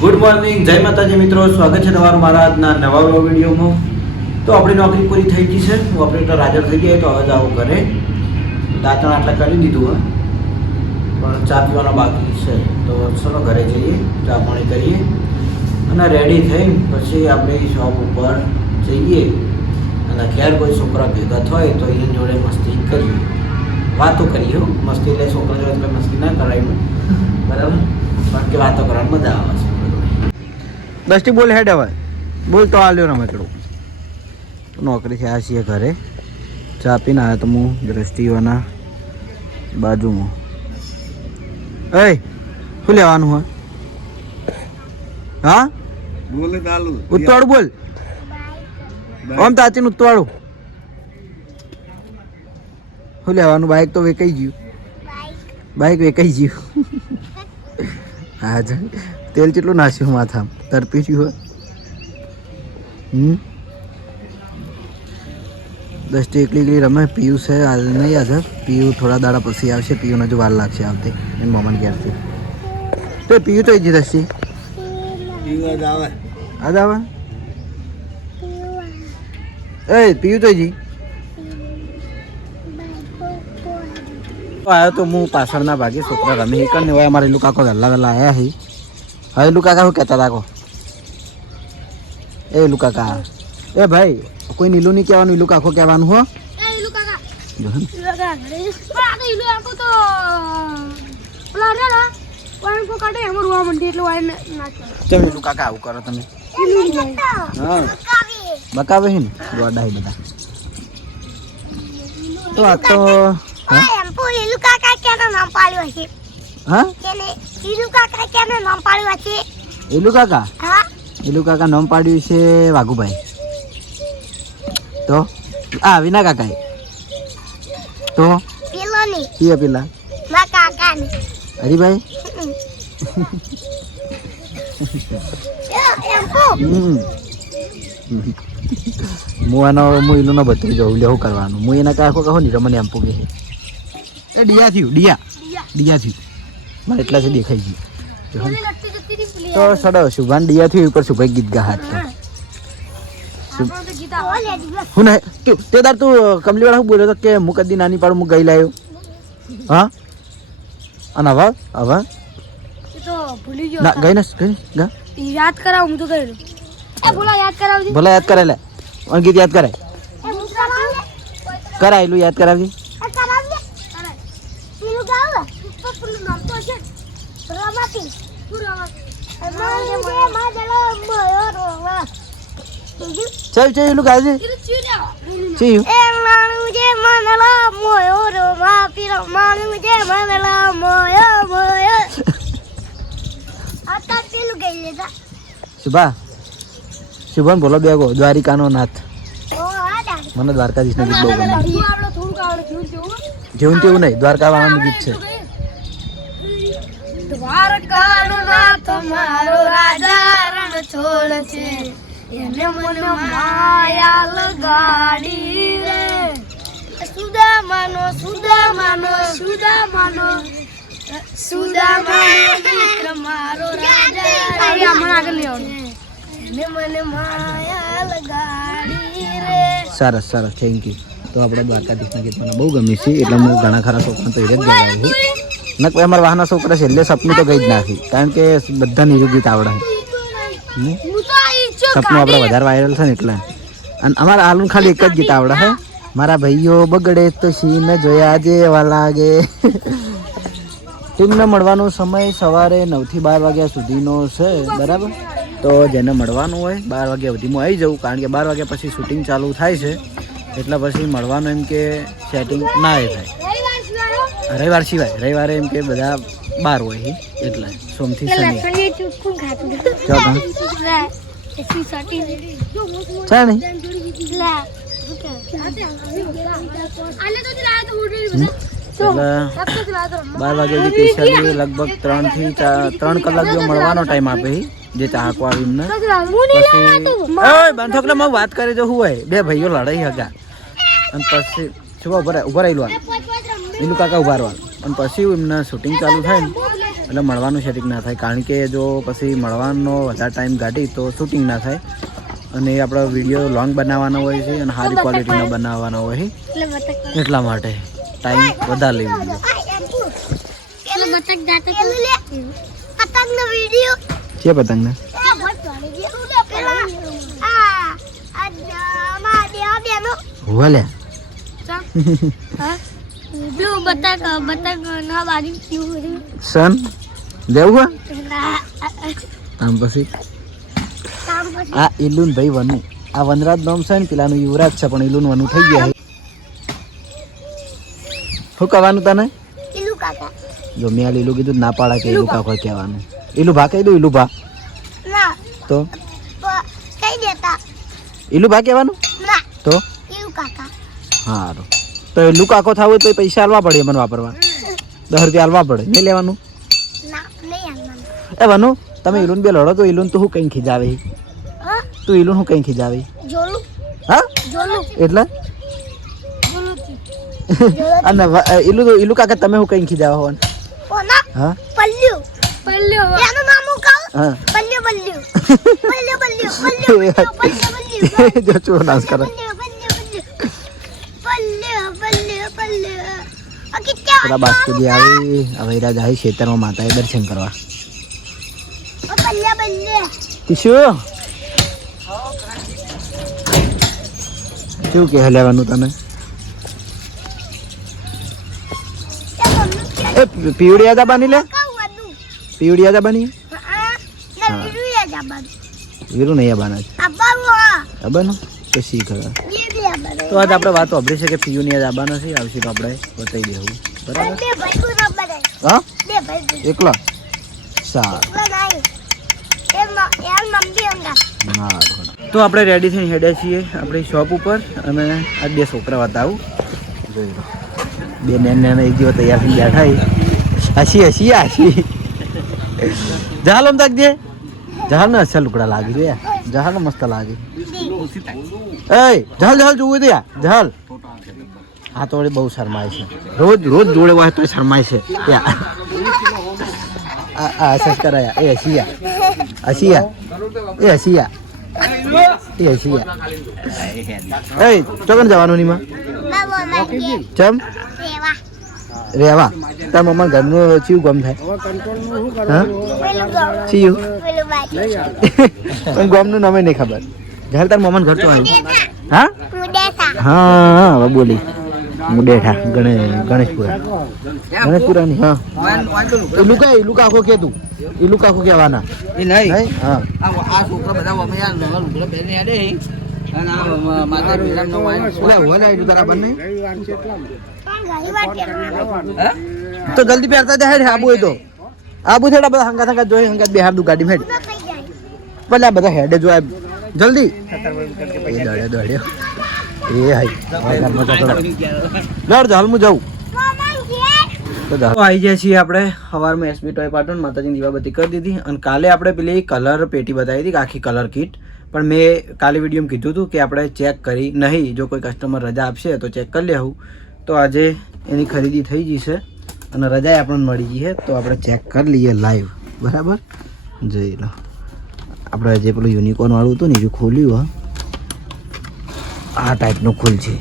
Good morning, જય માતાજી મિત્રો, સ્વાગત છે તમારું મારા આજના નવા વિડીયોમાં. તો આપણી નોકરી પૂરી થઈ ગઈ છે, ઓપરેટર હાજર થઈ ગયા. તો હવે જાઓ ઘરે. દાંતણ આટલા કરી દીધું પણ ચા પીવાનો બાકી છે. તો ચલો ઘરે જઈએ, ચા પાણી કરીએ અને રેડી થઈ પછી આપણે શોપ ઉપર જઈએ અને ઘેર કોઈ છોકરા ભેગા થાય તો એની જોડે મસ્તી કરીએ, વાતો કરીએ. મસ્તી એટલે છોકરા જોડે કંઈ મસ્તી ના કરાવી, બરાબર, કારણ કે વાતો કરવાની મજા આવે છે. દસ્તી બોલ હેડ, હવે બોલ તો આલ્યો રમકડું. નોકરીથી આવ્યા છીએ ઘરે, ચા પીને આવ્યા તો હું દ્રષ્ટિઓના બાજુમાં. એ શું લેવાનું હોય? હા બોલે ચાલુ ઉત્તવાળું બોલ. ઓમ તાચીનું ઉત્તવાળું શું લેવાનું? બાઇક તો વેકાઈ ગયું, બાઇક વેકાઈ ગયું. હા જ તેલ કેટલું નાખ્યું માથા તરપી રહ્યું હોય. દસ્તી એકલી એકલી રમે. પીયુ છે હાલ નહીં હાજર. પીયુ થોડા દાડા પછી આવશે. પીયુને જો વાર લાગશે આવતી એમ મમન ઘેરથી. તો પીયુ તો જી દસ્તી આજ આવે. એ પીયુ તો જી આવ્યો તો હું પાછળના ભાગે છોકરા રમે એકને હોય. અમારે એલું કાકો ગલ્લા ગલ્લા આવ્યા હી. હવે એલું કાકા શું કહેતા હતા? એ એલું કાકા, એ ભાઈ કોઈ નીલું નહીં કહેવાનું, એલું કાકો કહેવાનું હો. ચમ એલું કાકા આવું કરો તમે? હા બકાવે છે ને ગોડા બધા. તો આ તો હા એલું કાકા કેનું નામ પાડ્યું છે? એલું કાકા નામ પાડ્યું છે વાઘુભાઈ. તો આ વિના કાકા તો પેલા હરીભાઈ. હું એનું ના બતાવી જાઉં લેવું કરવાનું. હું એના કાકો કહો ને રમને એમ પૂગે છે. એ ડિયા થયું, ડિયા થયું મને એટલા છે દેખાઈ ગયું. તો સડો શુભાન ડિયા થયું ઉપર શુભાઈ ગીત ગા હાથ. હું ને તે તાર તું કમલી વાળા બોલ્યો હતો કે હું કદી નાની પાડું હું ગઈ લાવ્યો. હા અને હવે ગઈ ને ગા યાદ કરાવ. હું તો ગયેલો. ભોલા યાદ કરાવજે. ભોલા યાદ કરાય લે. અને ગીત યાદ કરાય કરાયેલું યાદ કરાવજે. ચલ ચલ એલું ગાજે. ચીયું શુભા શુભન બોલો બેગો દ્વારિકાનો નાથ. મને દ્વારકાધીશનું ગીત બહુ ગમે. જેવું તેવું નહીં, દ્વારકા વાળાનું ગીત છે. દ્વારકાનો નાથ મારો રાજા રણ છોડ છે, એને મને માયા લગાડી રે. સુદામાનો મિત્ર મારો રાજા એને મને માયા લગાડી રે. સરસ સરસ, થેન્ક યુ. તો આપણે દ્વારકાધીશના ગીત મને બહુ ગમે છે એટલે હું ઘણા ખરા છોકરા તો એ જ ગાયું છું. નક અમારા વાહના છોકરા છે એટલે સપનું તો ગઈ જ નાખી, કારણ કે બધા નીરું ગીત આવડે. સપનું આપણે વધારે વાયરલ છે ને એટલે. અને અમારા હાલું ખાલી એક જ ગીત આવડે છે, મારા ભાઈઓ બગડે તો સીન જોયા જેવા લાગે. ટીમને મળવાનો સમય સવારે 9 થી 12 વાગ્યા સુધીનો છે, બરાબર. તો જેને મળવાનું હોય 12 વાગ્યા સુધીમાં આવી જવું, કારણ કે 12 વાગ્યા પછી શૂટિંગ ચાલુ થાય છે એટલે પછી મળવાનું એમ કે સેટિંગ ના એ થાય. રવિવાર સિવાય, રવિવારે એમ કે બધા બહાર હોય એટલે સોમથી શનિ છે ને. એટલે 12 વાગ્યા સુધી સ્પેશિયલી લગભગ 3 થી 3 કલાક જેવો મળવાનો ટાઈમ આપે જે ચાહકો આવીને. પછી બંધોકલામાં વાત કરી તો શું હોય, બે ભાઈઓ લડાઈ હગા અને પછી શું ઉભા રહેલું એનું કાકા ઉભા રહેવાનું અને પછી એમને શૂટિંગ ચાલુ થાય ને એટલે મળવાનું સેટિંગ ના થાય, કારણ કે જો પછી મળવાનો વધારે ટાઈમ કાઢી તો શૂટિંગ ના થાય, અને આપણો વિડીયો લોંગ બનાવવાનો હોય છે અને સારી ક્વોલિટીનો બનાવવાનો હોય છે, એટલા માટે ટાઈમ વધારે લઈ લો. છે પતંગને ભલે સન દેવું આમ પછી આ ઇલુન ભાઈ વનુ, આ વનરાજ નામ છે ને, પેલાનું યુવરાજ છે પણ ઇલુન વનુ થઈ ગયા. શું કહેવાનું તને? જો મેં લીલું કીધું ના પાડા કે ઇલુ કાકો કહેવાનું. ઇલુ ભા કહી દઉં, ઇલુ ભા તો ઇલુ ભા કહેવાનું તો સારું. તો ઇલુ કાકો થાવ હોય તો પૈસા આલવા પડે, મને વાપરવા 10 રૂપિયા આલવા પડે, નહીં લેવાનું? એ વનુ તમે ઇલુન બે લડો તો ઇલુન તો હું કઈ ખીજાવે, તું ઇલુન હું કઈ ખીજાવે? હા એટલે અને ઇલુ કાકા તમે હું કઈ ખીજાવ હોવાનું? હા જો ચો નાશ કરે. પેલા બાસ્કુજી આવી હવે રાજ આવી ખેતરમાં માતાએ દર્શન કરવા. શું શું કે લેવાનું તને? એ પીવડિયા જા બની લે, પીવડિયા જા બની વીરુ નહીં આબાના છે આબાનો તો શીખ. તો આજ આપણે વાત વાપરી છે કે પીયુની આબાના છે, આવશે તો આપણે બતાવી દેવું, બરાબર? હા એકલા સારું. તો આપણે રેડી થઈને હેડ્યા છીએ આપણી શોપ ઉપર, અને આ 2 છોકરા હતા, આવું જોઈ લો, 2 નેના એક જેવા તૈયાર થઈને બેઠા. હસી જહાલ આમ તાક દે, જહાલ ને અસલ લુકડા લાગી રહ્યા, જહાલ ને મસ્ત લાગે. એ જહાલ જોવું દે જહાલ. હા તો બહુ શરમાય છે, રોજ જોડે હોય તો શરમાય છે. હસ કરાયા એ હસિયા એ ચોકન જવાનું નીમાં ચમ રેવા. તાર મમ્મા ઘરનું ચીવું ગમ થાય? હા ચીયું પણ ગમનું નામે નહીં ખબર. જ્યારે તાર મમ્માને ઘર તો આવ્યું? હા હા હવે બોલી મુડેઠા ગણેશપુરા ની. હા ઇલુ કાકો કે તું ઇલુ કાકો કહેવાના એ નહીં? હા આ છોકરા બધા અમે યાર નવા લુગડા પહેરીને આડે અને આ માતા પિતાનો ઓલા ઓલા આઈ તારા બંને તો જલ્દી પહેરતા જાય. આબુ હોય તો આબુ થેડા બધા હંગા જોઈ હંગા બેહાર દુ ગાડી મેડ ભલે આ બધા હેડે જો જલ્દી એ દોડ્યો એ હાઈ લડ હાલ હું જાઉં. તો આવી જાય છીએ આપણે સવારમાં એસબી ટોય પાટણ માતાજીની દીવાબત્તી કરી દીધી, અને કાલે આપણે પેલી કલર પેટી બતાવી હતી, આખી કલર કીટ. પણ મેં કાલે વિડીયોમાં કીધું હતું કે આપણે ચેક કરી નહીં, જો કોઈ કસ્ટમર રજા આપશે તો ચેક કરી લેવું. તો આજે એની ખરીદી થઈ ગઈ છે અને રજા આપણને મળી ગઈ છે, તો આપણે ચેક કરી લઈએ લાઈવ, બરાબર? જોઈ લો આપણે જે પેલું યુનિકોર્ન વાળું હતું ને, જો ખોલ્યું આ ટાઈપનું ખુલ છે.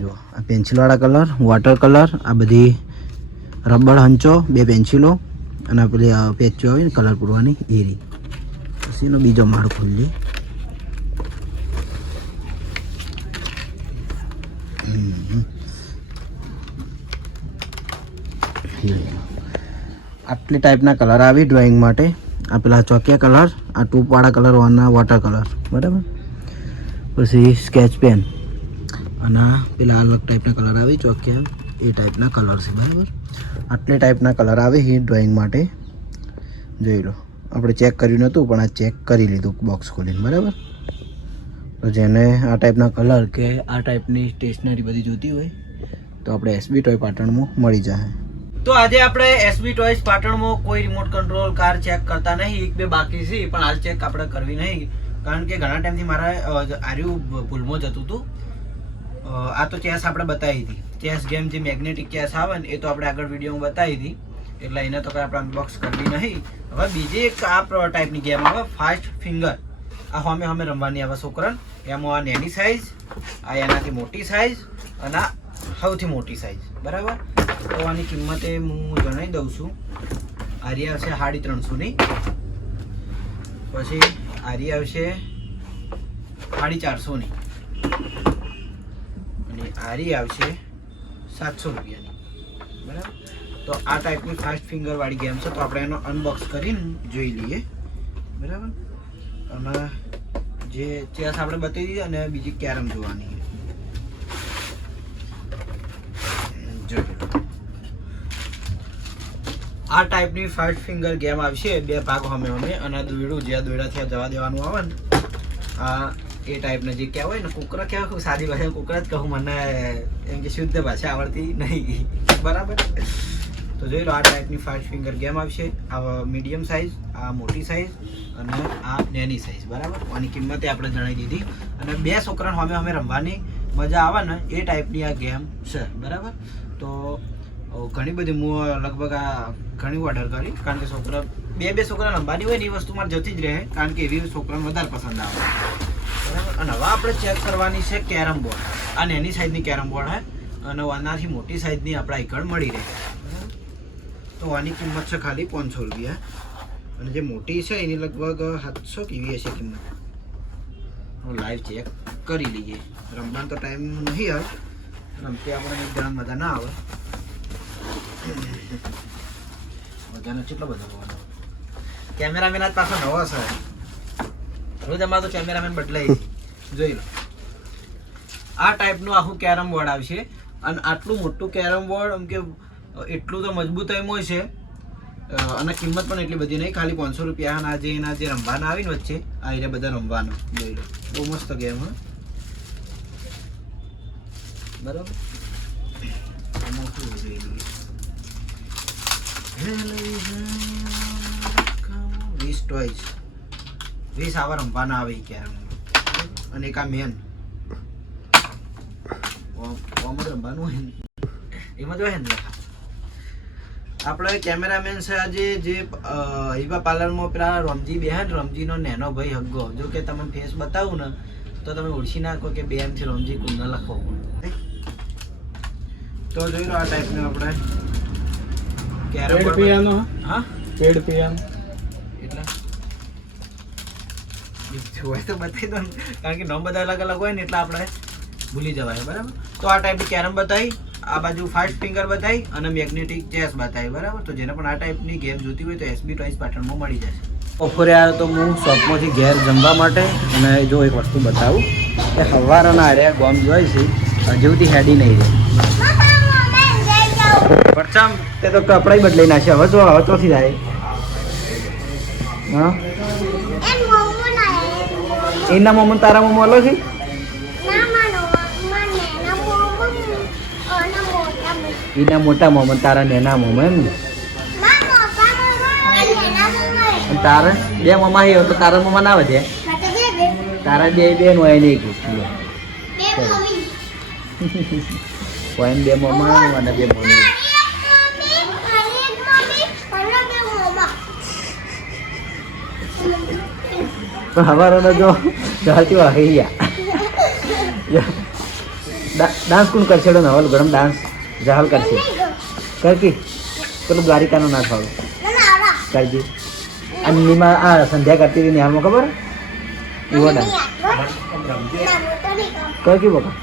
જો આ પેન્સિલવાળા કલર, વોટર કલર, આ બધી રબર હંચો, 2 પેન્સિલો અને પેલી પેચો આવી ને કલર પૂરવાની એરી. પછી એનો બીજો માળ ખુલ્લી. આટલી ટાઈપના કલર આવી ડ્રોઈંગ માટે. આ પેલા ચોકિયા કલર, આ ટૂપવાળા કલર, વાના વોટર કલર, બરાબર? પછી સ્કેચ પેન અને પેલા અલગ ટાઈપના કલર આવી ચોકિયા, એ ટાઈપના કલર છે, બરાબર? આટલી ટાઈપના કલર આવે છે ડ્રોઈંગ માટે. જોઈ લો આપણે ચેક કર્યું નહોતું પણ આ ચેક કરી લીધું બોક્સ ખોલીને, બરાબર? તો જેને આ ટાઈપના કલર કે આ ટાઈપની સ્ટેશનરી બધી જોતી હોય તો આપણે એસબી ટોય પાટણમાં મળી જાય. તો આજે આપણે એસબી ટોયસ પાટણમાં કોઈ રિમોટ કંટ્રોલ કાર ચેક કરતા નહીં, 1-2 બાકી છે પણ હાલ ચેક આપણે કરવી નહીં, કારણ કે ઘણા ટાઈમથી મારા આર્યું ભૂલમાં જતું હતું. આ તો ચેસ આપણે બતાવી હતી, ચેસ ગેમ જે મેગ્નેટિક ચેસ આવે ને એ તો આપણે આગળ વિડીયોમાં બતાવી હતી, એટલે એને તો કંઈ આપણે અનબોક્સ કરવી નહીં. હવે બીજી એક આ ટાઈપની ગેમ આવે ફાસ્ટ ફિંગર. આ સામે સામે રમવાની આવે છોકરાને. એમાં આ નાની સાઈઝ, આ એનાથી મોટી સાઈઝ અને આ સૌથી મોટી સાઈઝ. બરાબર. તો આની કિંમતે હું જણાવી દઉં છું. આરી આવશે 350ની, પછી આરી આવશે 450ની અને આરી આવશે 700 રૂપિયાની. બરાબર. તો આ ટાઈપની ફાસ્ટ ફિંગર વાળી ગેમ છે. તો આપણે એનો અનબોક્સ કરીને જોઈ લઈએ. બરાબર. અને જે ચેસ આપણે બતાવી દીધી અને બીજી કેરમ જોવાની. આ ટાઈપની ફાસ્ટ ફિંગર ગેમ આવશે. 2 ભાગ સામે સામે અને દોયડું જ્યાં દોયડાથી જવા દેવાનું આવે ને આ એ ટાઈપના જે કહેવાય ને કુકરા કહેવાય. સાદી ભાષામાં કુકરા જ કહું, મને એમ કે શુદ્ધ ભાષા આવડતી નહીં. બરાબર. તો જોઈ લો આ ટાઈપની ફાસ્ટ ફિંગર ગેમ આવશે. આ મીડિયમ સાઇઝ, આ મોટી સાઇઝ અને આ નાની સાઇઝ. બરાબર. આની કિંમતે આપણે જણાવી દીધી. અને 2 છોકરાને સામે સામે રમવાની મજા આવે ને એ ટાઈપની આ ગેમ છે. બરાબર. તો ઘણી બધી હું લગભગ આ ઘણી ઓર્ડર કરી, કારણ કે છોકરા બે છોકરા રમવાની હોય ને એ વસ્તુ મારે જતી જ રહે, કારણ કે એવી છોકરાને વધારે પસંદ આવે. બરાબર. અને હવે આપણે ચેક કરવાની છે કેરમ બોર્ડ. આ નાની સાઈઝની કેરમ બોર્ડ હે અને આનાથી મોટી સાઈઝની આપણે આઈકડ મળી રહે. તો આની કિંમત છે ખાલી 500 રૂપિયા અને જે મોટી છે એની લગભગ 700 કેવી હશે કિંમત. હું લાઈવ ચેક કરી લઈએ. રમવાનો તો ટાઈમ નહીં આવે, રમતી આપણે એક જણા મજા ના આવે. મજાનો કેટલો બધો હોવાનો. કેમેરામેન આજ પાછો નવો છે. રોજ અમારે તો કેમેરામેન બદલાય. જોઈ લો આ ટાઈપનું આખું કેરમ બોર્ડ આવશે. અને આટલું મોટું કેરમ બોર્ડ એમ કે એટલું તો મજબૂતાઈમાં છે અને કિંમત પણ એટલી બધી નહીં, ખાલી 500 રૂપિયા. અને આજે એના જે રમવાના આવી ને વચ્ચે આ એને બધા રમવાના. જોઈ લો બહુ મસ્ત ગેમ. હા બરાબર. જોઈ લઈએ 20 ટોયસ, 20 આવા રમવાના આવે કેરમ. અને એક આ મેન ઓમ રમવાનું હોય ને એમાં જો હે ને આપણે કેમેરામેન છે આજે જે હિબા પાર્લરમાં પેલા રમજી બે હે ને, રમજીનો નેનો ભાઈ હગ્ગો. જો કે તમને ફેસ બતાવું ને તો તમે ઓળખી નાખો કે બે એમથી રમજી કુંડા લખો. તો જોઈ લો આ ટાઈપનું આપણે કેરમ બોર્ડ પિયાનો. હા પેડ પિયાનો એટલે હોય તો બતાવી દો, કારણ કે નામ બધા અલગ અલગ હોય ને એટલે આપણે ભૂલી જવાય. બરાબર. તો આ ટાઈપની કેરમ બતાવી, આ બાજુ ફાસ્ટ ફિંગર બતાવી અને મેગ્નેટિક ચેસ બતાવી. બરાબર. તો જેને પણ આ ટાઈપની ગેમ જોતી હોય તો એસબી ટોયસ પાટણમાં મળી જશે. બપોરે આવ્યો તો હું શોપમાંથી ઘેર જમવા માટે અને જો એક વસ્તુ બતાવું કે સવારના આર્યા ગોમ જોઈ છે હજુથી હેડી નહીં રહે. પરચામ તે તો કપડાં બદલાઈ નાખશે. હવે તો થી જાય. હા એના મોમન તારા મોમો અલગ છે. એના મોટા મોમન તારા નેના મોમન એમ ને. તારે 2 મોમા હોય તો તારા મોમા ના વધે. તારા 2 બેન હોય ને 1 હોય 2 મોમા અને 2 મોમી. હવારો જો ચાલતી વાહી ડાન્સ કોણ કરશે? નવલ ગરમ ડાન્સ જહાલ કરશે. કરકી પેલું દ્વારિકાનો ના થાવ કરજી. અને નીમાં આ સંધ્યા કરતી હતી નિહાલમાં ખબર એવો ડાન્સ કરકી બકા.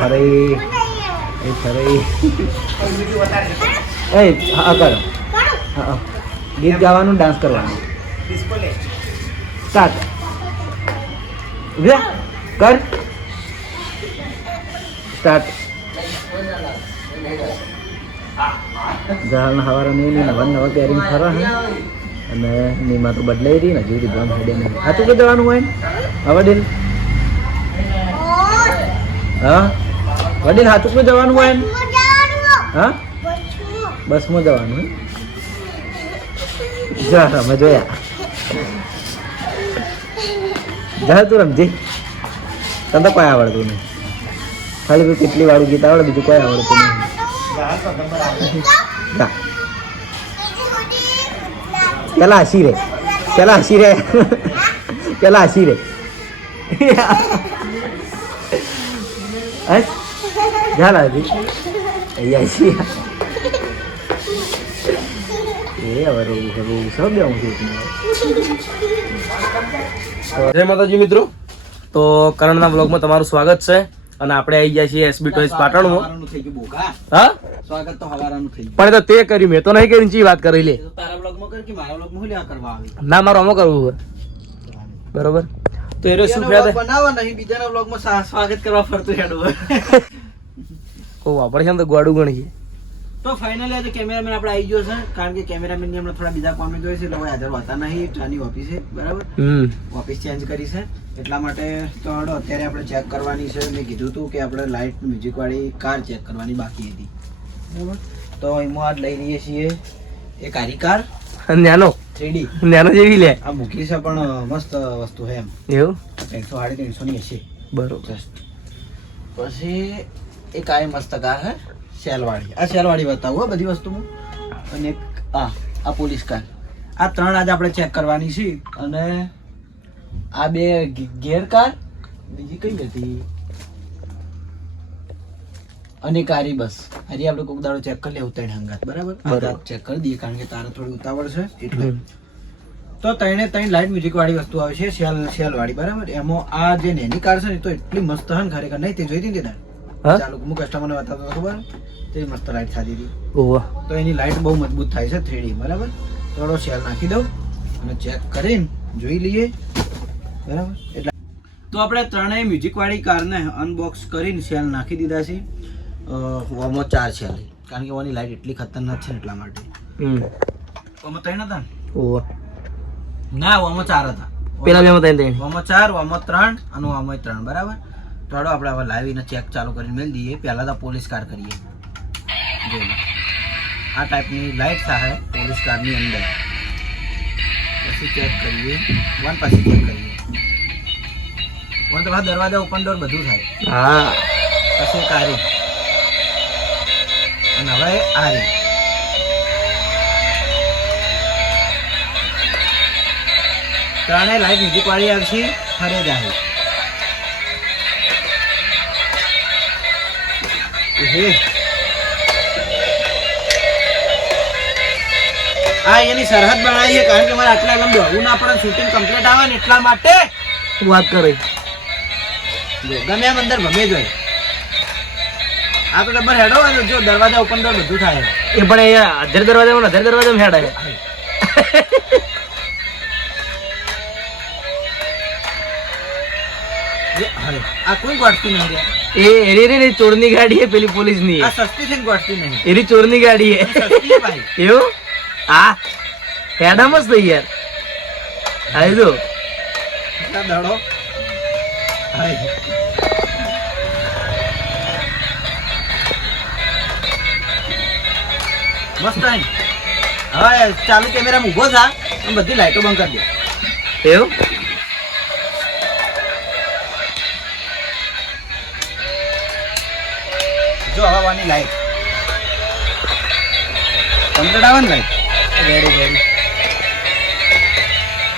ફરી એ હા કરો. હા ગીત ગાવાનું, ડાન્સ કરવાનું. સ્ટાર્ટ કર. સ્ટાર્ટ. જહાલના હવારા નહીં નવા નવા પેરિંગ ખરા હે અને નીમાં તો બદલાઈ રહી ને હજુ સુધી ગામ હેડે નહીં. હાથું કે જવાનું હોય હવે વડીલ? હા વડીલ હાથું કે જવાનું હોય? હા બસમાં જવાનું હોય. જા અમે જોયા. જા તું રમજી, તને તો કોઈ આવડતું નહીં. ખાલી કોઈ કેટલી વાળું ગીત આવડે, બીજું કોઈ આવડતું નહીં. જા. પેલા હસી રે, પેલા હસી રે, પેલા હસી રે. જા લાવી અહીંયા હસી. એ હવે રોવું સૌ બેવું છું. જય માતાજી મિત્રો, તો કરણના બ્લોગમાં તમારું સ્વાગત છે. અને આપણે આવી ગયા છીએ એસબી ટોયઝ પાટણમાં. હા, સ્વાગત તો હવારાનું થઈ ગયું. પણ એ તો તે કર્યું, મેં તો નહીં કરી. ચી વાત કરી લે. તારા બ્લોગમાં કર કે મારા બ્લોગમાં હું લેવા કરવા આવી? ના, મારો આમાં કરવું હોય. બરોબર. તો એ શું ફાયદા બનાવવા નહીં, બીજાના બ્લોગમાં સ્વાગત કરવા ફરતું હેડવું. ઓ આપણે છે તો ગોડું ગણી. તો ફાઇનલી આજે કેમેરામેન આપણે આવી ગયો છે, કારણ કે કેમેરામેન ની હમણાં થોડા બીજા કોમેન્ટ હોય છે એટલે હવે હાજર હોતા નહીં. ચાની ઓફિસ છે, બરાબર, ઓફિસ ચેન્જ કરી છે એટલા માટે. તો હડો અત્યારે આપણે ચેક કરવાની છે. મેં કીધું હતું કે આપણે લાઇટ મ્યુઝિક વાળી કાર ચેક કરવાની બાકી હતી, બરાબર. તો એમાં આજ લઈ લઈએ છીએ એક આરી કાર નેનો 3D નેનો જેવી લે. આ મૂકી છે પણ મસ્ત વસ્તુ છે એમ. એવું 300 350 ની હશે, બરોબર. પછી એક આ મસ્ત કાર હે સેલવાળી. આ સેલવાળી બતાવું હો બધી વસ્તુમાં. અને એક આ પોલીસ કાર. આ ત્રણ આજે આપણે ચેક કરવાની છે. અને આ બે ગેર કાર, બીજી કઈ હતી, અને કારી બસ. હજી આપણે કોક દાડો ચેક કરી લેવું ત્રણ હંગાત, બરાબર. આ ચેક કરી દઈએ કારણ કે તારે થોડી ઉતાવળ છે એટલે. તો ત્રણે ત્રણ લાઇટ મ્યુઝિક વાળી વસ્તુ આવે છે, સેલ વાળી, બરાબર. એમાં આ જે નેની કાર છે ને તો એટલી મસ્ત હે ને ખરેખર. નહીં તે જોઈ હતી ને ચાલુ હું કસ્ટમરને બતાવતો હતો, ખબર તે મસ્ત લાઈટ થતી હતી. તો એની લાઈટ બહુ મજબૂત થાય છે 3D, બરાબર. થોડો સેલ નાખી દઉં અને ચેક કરીને જોઈ લઈએ, બરાબર. એટલે તો આપણે ત્રણેય મ્યુઝિક વાળી કારને અનબોક્સ કરીને સેલ નાખી દીધા છે. ઓમાં 4 સેલ, કારણ કે ઓની લાઈટ એટલી ખતરનાક છે ને એટલા માટે. ઓમાં 3 હતા ને? ના, ઓમાં 4 હતા. પેલા બે માં 3 ઓમાં 4, ઓમાં 3 અને ઓમાં 3, બરાબર. તો આપણે હવે લાવીને ચેક ચાલુ કરીને મેળ દઈએ. પહેલા તો પોલીસ કાર કરીએ. આ ટાઈપની લાઈટ થાય પોલીસ કારની અંદર. પછી ચેક કરીએ વન, પછી ચેક કરીએ વન. તો પાછા દરવાજા ઓપન ડોર બધું થાય. હા, પછી કારી અને હવે આરી. ત્રણેય લાઈટ મ્યુઝિક વાળી આવશે, ફરે જાય. આ એની સરહદ બનાવી છે, કારણ કે મારે આટલા એકદમ દોડવું ના પડે, શૂટિંગ કમ્પ્લીટ આવે ને એટલા માટે. વાત કરે ગમે એમ અંદર ભમે જ હોય. આ તો ડબ્બર હેડો હોય જો દરવાજા ઓપન ડોર બધું થાય. એ પણ અહીંયા અધર દરવાજામાં હેડ આવે. આ કોઈ ગોઠતી નહીં રે. એ એરી ચોરની ગાડી હે, પેલી પોલીસ ની. આ સસ્તી થઈને ગોઠતી નહીં. એરી ચોરની ગાડી હે. સસ્તી છે ભાઈ. એવું? હા, હેડા મસ્ત યાર. આવી જો દડો. મસ્ત હવે ચાલુ કેમેરા ઉભો થા અને બધી લાઈટો બંધ કરી દે. એવું? જો હવાની લાઈટ કમ્પ્લીટ આવે ને લાઈટ રેડી.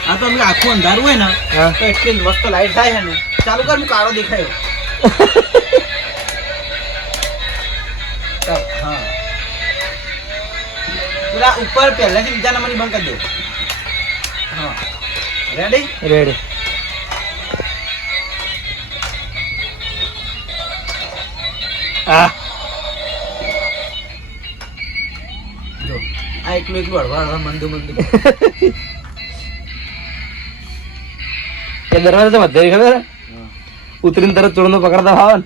આ તો અમે આખું અંધારું હોય ને તો એટલી મસ્ત લાઈટ થાય છે ને. ચાલુ કર, હું કાળો દેખાયો. હા, પેલા ઉપર પહેલાથી બીજા નંબરની બંધ કરી દો. હા, રેડી. હા, જો આ એકલું હળવા મંદુ એ દરવાજા તો વધે ખબર ઉતરીને તરત ચોરનો પકડતા ભાવ.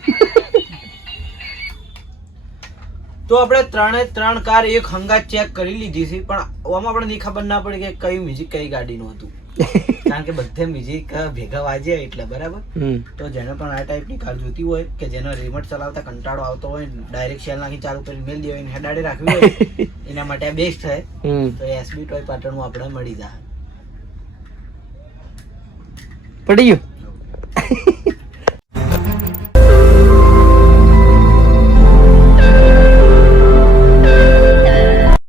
તો આપણે ત્રણ કાર એક હંગાત ચેક કરી લીધી છે, પણ આમાં આપણે ખબર ના પડે કે કયું મ્યુઝિક કઈ ગાડીનું હતું. કારણ કે બધે મ્યુઝિક ભેગા વાજે એટલે, બરાબર. તો જેને પણ આ ટાઈપની કાર જોતી હોય કે જેનો રિમોટ ચલાવતા કંટાળો આવતો હોય, ડાયરેક્ટ સેલ નાખી ચાલુ કરી મેલ દેવાય, હેડાડે રાખવી હોય એના માટે બેસ્ટ છે. તો એસબી ટોય પાટણમાં આપણે મળી જાય. પડી ગયું.